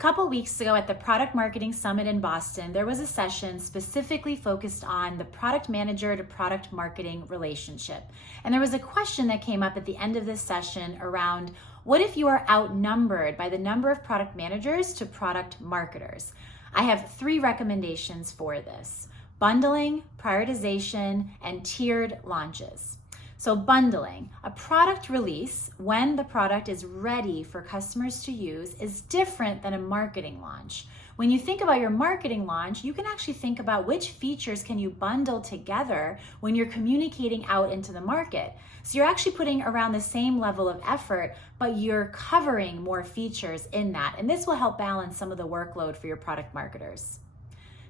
couple weeks ago at the Product Marketing Summit in Boston, there was a session specifically focused on the product manager to product marketing relationship. And there was a question that came up at the end of this session around, what if you are outnumbered by the number of product managers to product marketers? I have 3 recommendations for this: bundling, prioritization, and tiered launches. So bundling, a product release when the product is ready for customers to use, is different than a marketing launch. When you think about your marketing launch, you can actually think about which features can you bundle together when you're communicating out into the market. So you're actually putting around the same level of effort, but you're covering more features in that. And this will help balance some of the workload for your product marketers.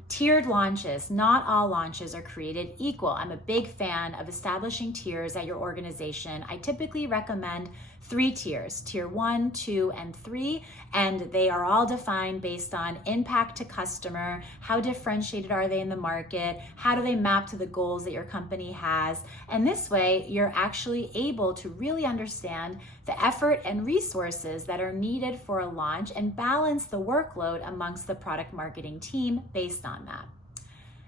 Tiered launches. Not all launches are created equal. I'm a big fan of establishing tiers at your organization. I typically recommend 3 tiers, tier 1, 2, and 3, and they are all defined based on impact to customer, how differentiated are they in the market, how do they map to the goals that your company has, and this way you're actually able to really understand the effort and resources that are needed for a launch and balance the workload amongst the product marketing team based on that.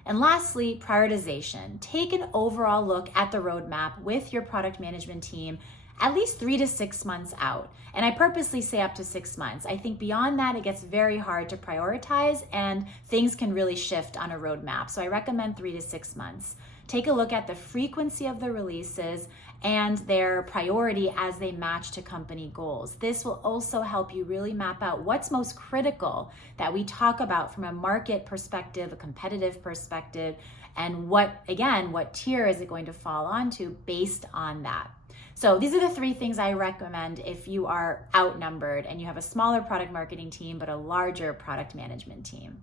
And lastly, prioritization. Take an overall look at the roadmap with your product management team at least 3 to 6 months out. And I purposely say up to 6 months. I think beyond that, it gets very hard to prioritize and things can really shift on a roadmap. So I recommend 3 to 6 months. Take a look at the frequency of the releases and their priority as they match to company goals. This will also help you really map out what's most critical that we talk about from a market perspective, a competitive perspective, and what tier is it going to fall onto based on that. So these are the 3 things I recommend if you are outnumbered and you have a smaller product marketing team but a larger product management team.